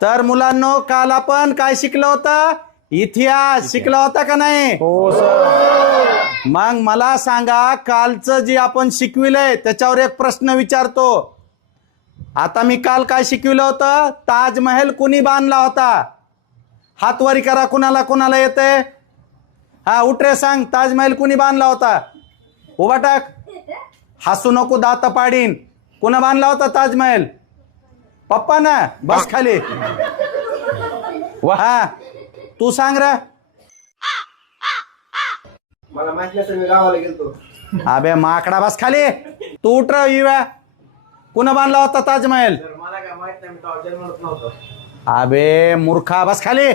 तर मुलांनो काल आपण काय शिकलो होतं? इतिहास शिकला होता का नाही? हो सर. मग मला सांगा, कालचं जे आपण शिकविलंय त्याच्यावर एक प्रश्न विचारतो. आता मी काल काय शिकविलं होतं? ताजमहल कुणी बांधला होता? हातवारी करा, कुणाला कुणाला येते? हा उठ रे, सांग. ताजमहल कुणी बांधला होता? उभा टाक. हसू नको, दात पाडीन. कुणा बांधला होता ताजमहल? पप्पा ना. बस खाली. हा तू सांग रे. मला माहित नसेल, मी गावाला गेलतो. अबे माकडा, बस खाली. तू उठ रे युवा. कुणा बांधला होता ताजमहल? मला काय माहित नाही, मी तेव्हा जन्मत नव्हतो. अबे मूर्खा, बस खाली.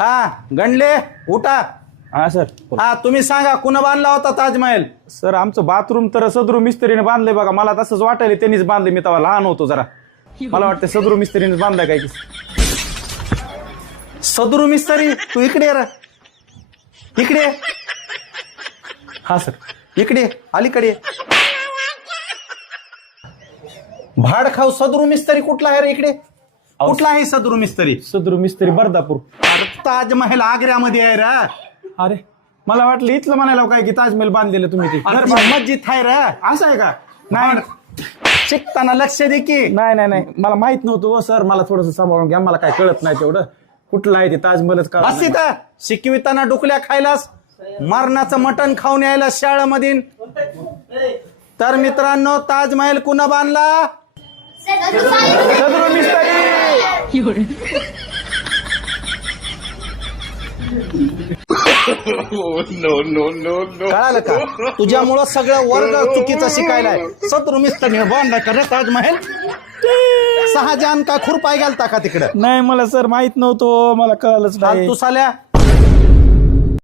हा गणले उठा. हा सर. हा तुम्ही सांगा, कुणा बांधला होता ताजमहल? सर आमचं बाथरूम तर सदरू मिस्त्रीने बांधले बघा. मला तसंच वाटायला त्यांनीच बांधले. मी तेव्हा लहान होतो जरा. मला वाटतं सदरू मिस्त्रीने बांधलाय काय की. सदरू मिस्त्री, तू इकडे रे. इकडे. हा सर. इकडे अलीकडे. भाड खाऊ सदरू मिस्त्री कुठला आहे रे? इकडे कुठला आहे सदरू मिस्त्री? सदरू मिस्त्री बर्दापूर. अरे ताजमहल आग्र्यामध्ये आहे रे. अरे मला वाटलं इथलं म्हणायला काय की ताजमहल बांधलेलं तुम्ही ते. अरे ती मस्जिद आहे रे. असं आहे का? नाही शिकताना लक्ष दे की. नाही मला माहित नव्हतं हो सर. मला थोडस सांभाळून घ्या. मला काय कळत नाही तेवढं. कुठलं आहे ते ताजमहलच का? बस इथं. शिकविताना डुकल्या खायलास, मरणाचं मटण खाऊन यायला शाळेमधील. तर मित्रांनो, ताजमहल कुणा बांधला? सदरू मिस्त्री. कळालं का? तुझ्यामुळं सगळं वर्ग चुकीचं शिकायलाय. सदरू मिस्त्री बांधला का रे ताजमहल? शहाजहान का खुरपाय गेलता का तिकडं? नाही मला सर माहित नव्हतं. मला कळलंच नाही. तू साल्या